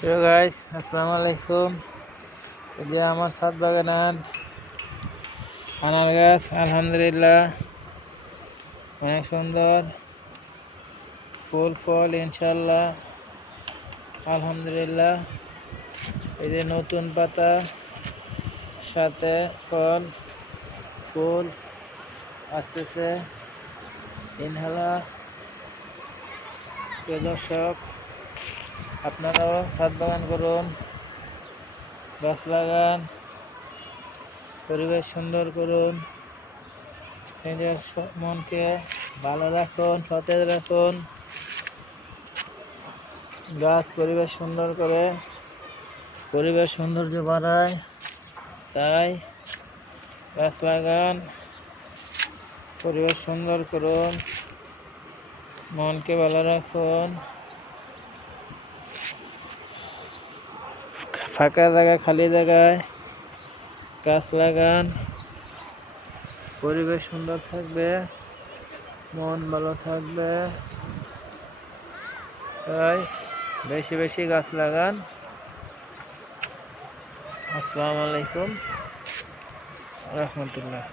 প্রিয় গাইস, আসসালামু আলাইকুম। এই যে আমার ছাদ বাগানের আনার গাছ, আলহামদুলিল্লাহ অনেক সুন্দর ফুল ফল, ইনশাল্লাহ আলহামদুলিল্লাহ। এই যে নতুন পাতা, সাথে ফল ফুল আসতেছে ইনশাল্লাহ। প্রিয় দর্শক, আপনারাও ছাদ বাগান করুন, গাছ লাগান, পরিবেশ সুন্দর করুন, নিজের মনকে ভালো রাখুন, সতেজ রাখুন। গাছ পরিবেশ সুন্দর করে, পরিবেশ সৌন্দর্য বাড়ায়, তাই গাছ লাগান, পরিবেশ সুন্দর করুন, মনকে ভালো রাখুন। ফাঁকা জায়গায়, খালি জায়গায় গাছ লাগান, পরিবেশ সুন্দর থাকবে, মন ভালো থাকবে। তাই বেশি বেশি গাছ লাগান। আসসালামু আলাইকুম রহমতুল্লাহ।